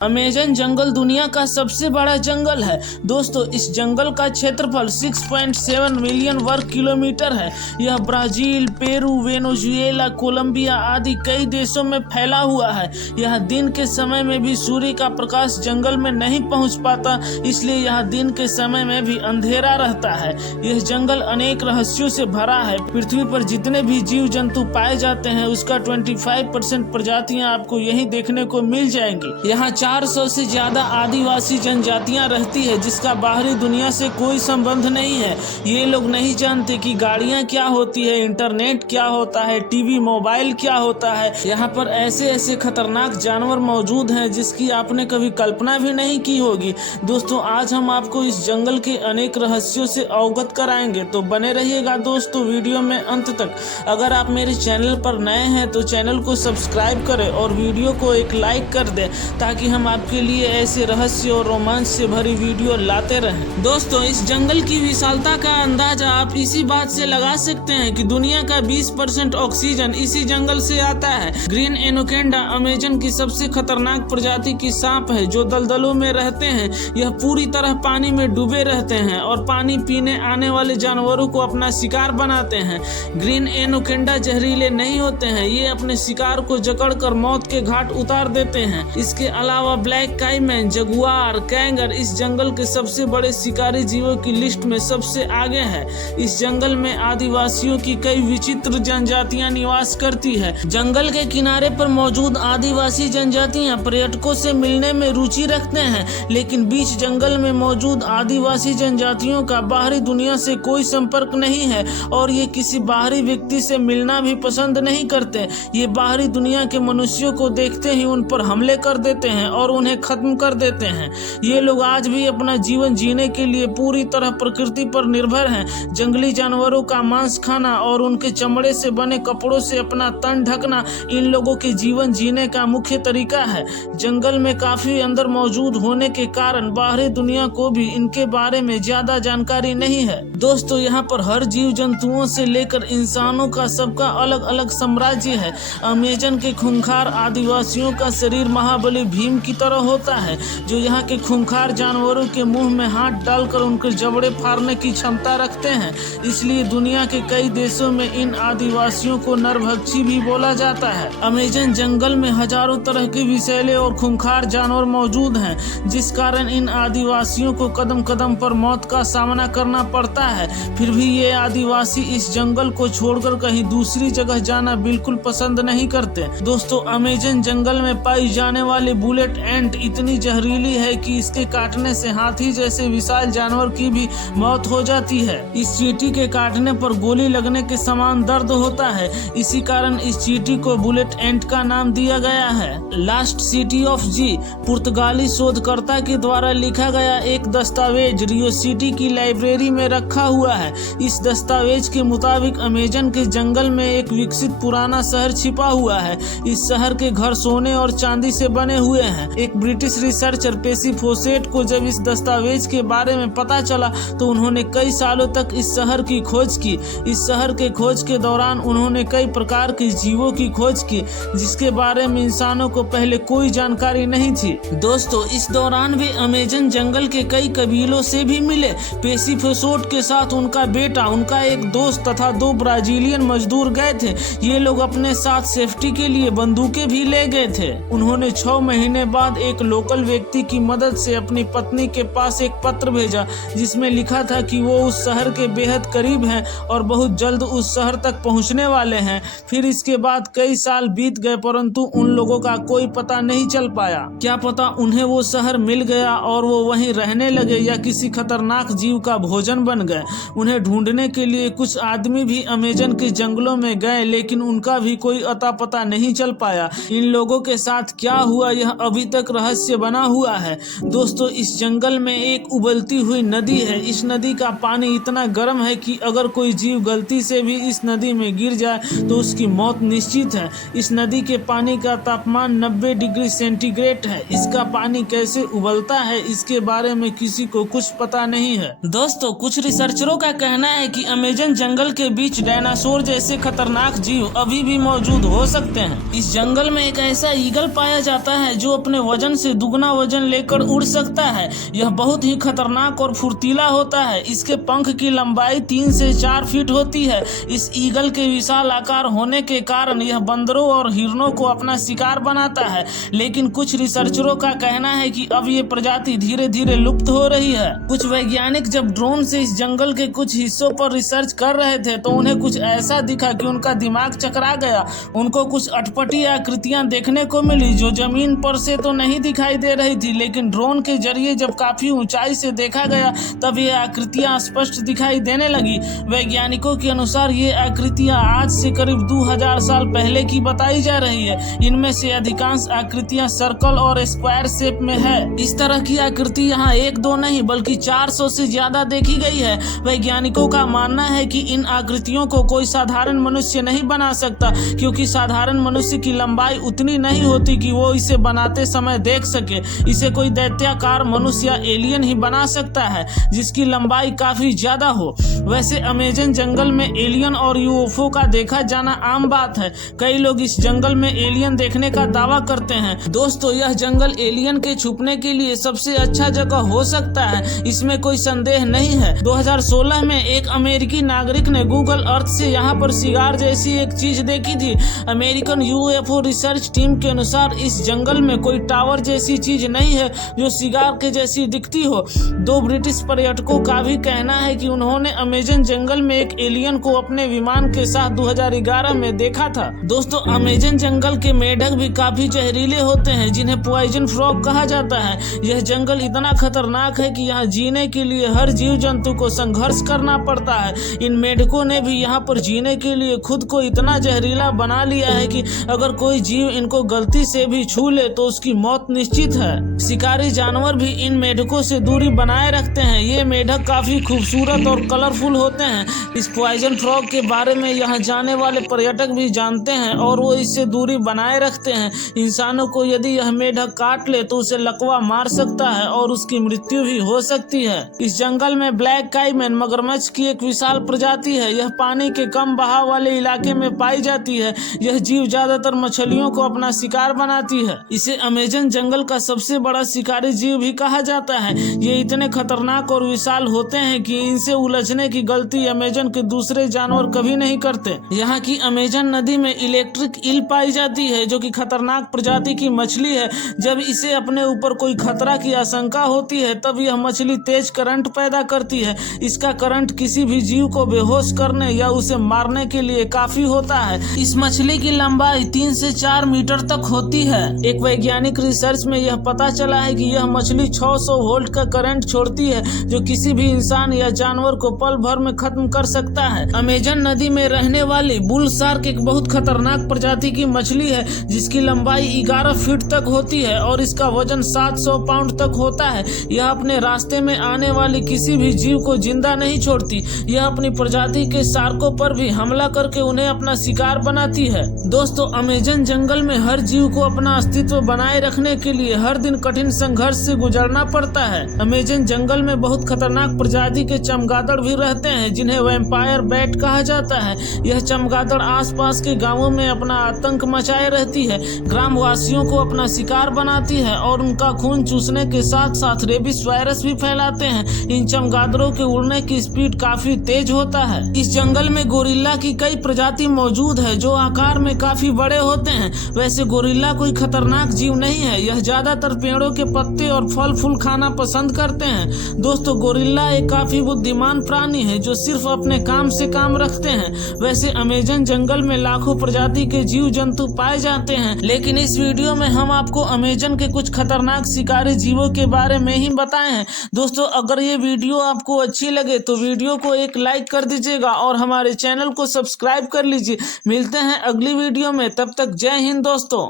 Amazon जंगल दुनिया का सबसे बड़ा जंगल है। दोस्तों, इस जंगल का क्षेत्रफल 6.7 मिलियन वर्ग किलोमीटर है। यह ब्राजील, पेरू, वेनेजुएला, कोलंबिया आदि कई देशों में फैला हुआ है। यह दिन के समय में भी सूर्य का प्रकाश जंगल में नहीं पहुंच पाता, इसलिए यह दिन के समय में भी अंधेरा रहता है। यह जंगल अनेक रहस्यों से भरा है। पृथ्वी पर जितने भी जीव जंतु पाए जाते हैं उसका 25% प्रजातियां आपको यही देखने को मिल जाएंगी। यहाँ 400 से ज्यादा आदिवासी जनजातियां रहती है, जिसका बाहरी दुनिया से कोई संबंध नहीं है। ये लोग नहीं जानते कि गाड़ियां क्या होती है, इंटरनेट क्या होता है, टीवी मोबाइल क्या होता है। यहाँ पर ऐसे ऐसे खतरनाक जानवर मौजूद हैं जिसकी आपने कभी कल्पना भी नहीं की होगी। दोस्तों, आज हम आपको इस जंगल के अनेक रहस्यों से अवगत कराएंगे, तो बने रहिएगा दोस्तों वीडियो में अंत तक। अगर आप मेरे चैनल पर नए हैं तो चैनल को सब्सक्राइब करें और वीडियो को एक लाइक कर दें, ताकि हम आपके लिए ऐसे रहस्य और रोमांच से भरी वीडियो लाते रहें। दोस्तों, इस जंगल की विशालता का अंदाजा आप इसी बात से लगा सकते हैं कि दुनिया का 20% ऑक्सीजन इसी जंगल से आता है। ग्रीन एनोकोंडा अमेजन की सबसे खतरनाक प्रजाति की सांप है जो दलदलों में रहते हैं। यह पूरी तरह पानी में डूबे रहते हैं और पानी पीने आने वाले जानवरों को अपना शिकार बनाते हैं। ग्रीन एनोकोंडा जहरीले नहीं होते हैं, ये अपने शिकार को जकड़कर मौत के घाट उतार देते हैं। इसके अलावा ब्लैक काइमैन, जगुआर, कैंगर इस जंगल के सबसे बड़े शिकारी जीवों की लिस्ट में सबसे आगे है। इस जंगल में आदिवासियों की कई विचित्र जनजातियां निवास करती है। जंगल के किनारे पर मौजूद आदिवासी जनजातियां पर्यटकों से मिलने में रुचि रखते हैं, लेकिन बीच जंगल में मौजूद आदिवासी जनजातियों का बाहरी दुनिया से कोई संपर्क नहीं है और ये किसी बाहरी व्यक्ति से मिलना भी पसंद नहीं करते। ये बाहरी दुनिया के मनुष्यों को देखते ही उन पर हमले कर देते हैं और उन्हें खत्म कर देते हैं। ये लोग आज भी अपना जीवन जीने के लिए पूरी तरह प्रकृति पर निर्भर हैं। जंगली जानवरों का मांस खाना और उनके चमड़े से बने कपड़ों से अपना तन ढकना इन लोगों के जीवन जीने का मुख्य तरीका है। जंगल में काफी अंदर मौजूद होने के कारण बाहरी दुनिया को भी इनके बारे में ज्यादा जानकारी नहीं है। दोस्तों, यहाँ पर हर जीव जंतुओं से लेकर इंसानों का सबका अलग अलग साम्राज्य है। अमेजन के खूंखार आदिवासियों का शरीर महाबली भीम की तरह होता है, जो यहाँ के खूंखार जानवरों के मुंह में हाथ डालकर उनके जबड़े फाड़ने की क्षमता रखते हैं। इसलिए दुनिया के कई देशों में इन आदिवासियों को नरभक्षी भी बोला जाता है। अमेजन जंगल में हजारों तरह के विषैले और खूंखार जानवर मौजूद हैं, जिस कारण इन आदिवासियों को कदम कदम पर मौत का सामना करना पड़ता है। फिर भी ये आदिवासी इस जंगल को छोड़कर कहीं दूसरी जगह जाना बिल्कुल पसंद नहीं करते। दोस्तों, अमेजन जंगल में पाई जाने वाली बुलेट एंट इतनी जहरीली है कि इसके काटने से हाथी जैसे विशाल जानवर की भी मौत हो जाती है। इस चींटी के काटने पर गोली लगने के समान दर्द होता है। इसी कारण इस चींटी को बुलेट एंट का नाम दिया गया है। लास्ट सिटी ऑफ जी पुर्तगाली शोधकर्ता के द्वारा लिखा गया एक दस्तावेज रियो सिटी की लाइब्रेरी में रखा हुआ है। इस दस्तावेज के मुताबिक अमेजन के जंगल में एक विकसित पुराना शहर छिपा हुआ है। इस शहर के घर सोने और चांदी से बने हुए हैं। एक ब्रिटिश रिसर्चर पेसी फोसेट को जब इस दस्तावेज के बारे में पता चला तो उन्होंने कई सालों तक इस शहर की खोज की। इस शहर के खोज के दौरान उन्होंने कई प्रकार के जीवों की खोज की, जिसके बारे में इंसानों को पहले कोई जानकारी नहीं थी। दोस्तों, इस दौरान वे अमेजन जंगल के कई कबीलों से भी मिले। पेसी फोसेट के साथ उनका बेटा, उनका एक दोस्त तथा 2 ब्राजीलियन मजदूर गए थे। ये लोग अपने साथ सेफ्टी के लिए बंदूकें भी ले गए थे। उन्होंने 6 महीने बाद एक लोकल व्यक्ति की मदद से अपनी पत्नी के पास एक पत्र भेजा, जिसमें लिखा था कि वो उस शहर के बेहद करीब हैं और बहुत जल्द उस शहर तक पहुंचने वाले हैं। फिर इसके बाद कई साल बीत गए, परंतु उन लोगों का कोई पता नहीं चल पाया। क्या पता उन्हें वो शहर मिल गया और वो वहीं रहने लगे, या किसी खतरनाक जीव का भोजन बन गए। उन्हें ढूंढने के लिए कुछ आदमी भी अमेजन के जंगलों में गए, लेकिन उनका भी कोई अता पता नहीं चल पाया। इन लोगों के साथ क्या हुआ यह अभी तक रहस्य बना हुआ है। दोस्तों, इस जंगल में एक उबलती हुई नदी है। इस नदी का पानी इतना गर्म है कि अगर कोई जीव गलती से भी इस नदी में गिर जाए तो उसकी मौत निश्चित है। इस नदी के पानी का तापमान 90 डिग्री सेंटीग्रेड है। इसका पानी कैसे उबलता है इसके बारे में किसी को कुछ पता नहीं है। दोस्तों, कुछ रिसर्चरों का कहना है कि अमेजन जंगल के बीच डायनासोर जैसे खतरनाक जीव अभी भी मौजूद हो सकते हैं। इस जंगल में एक ऐसा ईगल पाया जाता है जो अपनी अपने वजन से दुगना वजन लेकर उड़ सकता है। यह बहुत ही खतरनाक और फुर्तीला होता है। इसके पंख की लंबाई 3 से 4 फीट होती है। इस ईगल के विशाल आकार होने के कारण यह बंदरों और हिरणों को अपना शिकार बनाता है, लेकिन कुछ रिसर्चरों का कहना है कि अब ये प्रजाति धीरे धीरे लुप्त हो रही है। कुछ वैज्ञानिक जब ड्रोन से इस जंगल के कुछ हिस्सों पर रिसर्च कर रहे थे तो उन्हें कुछ ऐसा दिखा कि उनका दिमाग चकरा गया। उनको कुछ अटपटी आकृतियां देखने को मिली जो जमीन पर से तो नहीं दिखाई दे रही थी, लेकिन ड्रोन के जरिए जब काफी ऊंचाई से देखा गया तब ये आकृतियां स्पष्ट दिखाई देने लगी। वैज्ञानिकों के अनुसार ये आकृतियां आज से करीब 2000 साल पहले की बताई जा रही है। इनमें से अधिकांश आकृतियां सर्कल और स्क्वायर शेप में है। इस तरह की आकृति यहाँ 1-2 नहीं बल्कि 400 से ज्यादा देखी गई है। वैज्ञानिकों का मानना है कि इन आकृतियों को कोई साधारण मनुष्य नहीं बना सकता, क्योंकि साधारण मनुष्य की लंबाई उतनी नहीं होती कि वो इसे बनाते समय देख सके। इसे कोई दैत्याकार मनुष्य या एलियन ही बना सकता है जिसकी लंबाई काफी ज्यादा हो। वैसे अमेजन जंगल में एलियन और यूएफओ का देखा जाना आम बात है। कई लोग इस जंगल में एलियन देखने का दावा करते हैं। दोस्तों, यह जंगल एलियन के छुपने के लिए सबसे अच्छा जगह हो सकता है, इसमें कोई संदेह नहीं है। 2016 में एक अमेरिकी नागरिक ने गूगल अर्थ से यहाँ पर सिगार जैसी एक चीज देखी थी। अमेरिकन यूएफओ रिसर्च टीम के अनुसार इस जंगल में कोई टावर जैसी चीज नहीं है जो सिगार के जैसी दिखती हो। 2 ब्रिटिश पर्यटकों का भी कहना है कि उन्होंने अमेजन जंगल में एक एलियन को अपने विमान के साथ 2011 में देखा था। दोस्तों, अमेजन जंगल के मेढक भी काफी जहरीले होते हैं, जिन्हें पॉइजन फ्रॉग कहा जाता है। यह जंगल इतना खतरनाक है कि यहाँ जीने के लिए हर जीव जंतु को संघर्ष करना पड़ता है। इन मेढकों ने भी यहाँ पर जीने के लिए खुद को इतना जहरीला बना लिया है कि अगर कोई जीव इनको गलती से भी छू ले तो उसकी मौत निश्चित है। शिकारी जानवर भी इन मेढकों से दूरी बनाए रखते हैं। ये मेढक काफी खूबसूरत और कलरफुल होते हैं। इस पॉइजन फ्रॉग के बारे में यहाँ जाने वाले पर्यटक भी जानते हैं और वो इससे दूरी बनाए रखते हैं। इंसानों को यदि यह मेढक काट ले तो उसे लकवा मार सकता है और उसकी मृत्यु भी हो सकती है। इस जंगल में ब्लैक काइमैन मगरमच्छ की एक विशाल प्रजाति है। यह पानी के कम बहाव वाले इलाके में पाई जाती है। यह जीव ज्यादातर मछलियों को अपना शिकार बनाती है। इसे अमेजन जंगल का सबसे बड़ा शिकारी जीव भी कहा जाता है। ये इतने खतरनाक और विशाल होते हैं कि इनसे उलझने की गलती अमेजन के दूसरे जानवर कभी नहीं करते। यहाँ की अमेजन नदी में इलेक्ट्रिक ईल पाई जाती है जो कि खतरनाक प्रजाति की मछली है। जब इसे अपने ऊपर कोई खतरा की आशंका होती है तब यह मछली तेज करंट पैदा करती है। इसका करंट किसी भी जीव को बेहोश करने या उसे मारने के लिए काफी होता है। इस मछली की लंबाई 3 से 4 मीटर तक होती है। एक वैज्ञानिक रिसर्च में यह पता चला है कि यह मछली 600 वोल्ट का करंट छोड़ती है जो किसी भी इंसान या जानवर को पल भर में खत्म कर सकता है। अमेजन नदी में रहने वाली बुल शार्क एक बहुत खतरनाक प्रजाति की मछली है जिसकी लंबाई 11 फीट तक होती है और इसका वजन 700 पाउंड तक होता है। यह अपने रास्ते में आने वाली किसी भी जीव को जिंदा नहीं छोड़ती। यह अपनी प्रजाति के शार्कों पर भी हमला करके उन्हें अपना शिकार बनाती है। दोस्तों, अमेजन जंगल में हर जीव को अपना अस्तित्व बनाए रखने के लिए हर दिन कठिन संघर्ष से गुजरना पड़ता है। अमेजन जंगल में बहुत खतरनाक प्रजाति के चमगादड़ भी रहते हैं जिन्हें वैम्पायर बैट कहा जाता है। यह चमगादड़ आसपास के गांवों में अपना आतंक मचाए रहती है, ग्रामवासियों को अपना शिकार बनाती है और उनका खून चूसने के साथ साथ रेबिस वायरस भी फैलाते हैं। इन चमगादड़ों के उड़ने की स्पीड काफी तेज होता है। इस जंगल में गोरिल्ला की कई प्रजाति मौजूद है जो आकार में काफी बड़े होते हैं। वैसे गोरिल्ला कोई खतरनाक जीव नहीं है। यह ज्यादातर पेड़ों के पत्ते और फल फूल खाना पसंद करते हैं। दोस्तों, गोरिल्ला एक काफी बुद्धिमान प्राणी है जो सिर्फ अपने काम से काम रखते हैं। वैसे अमेजन जंगल में लाखों प्रजाति के जीव जंतु पाए जाते हैं, लेकिन इस वीडियो में हम आपको अमेजन के कुछ खतरनाक शिकारी जीवों के बारे में ही बताए हैं। दोस्तों, अगर ये वीडियो आपको अच्छी लगे तो वीडियो को एक लाइक कर दीजिएगा और हमारे चैनल को सब्सक्राइब कर लीजिए। मिलते हैं अगली वीडियो में, तब तक जय हिंद दोस्तों।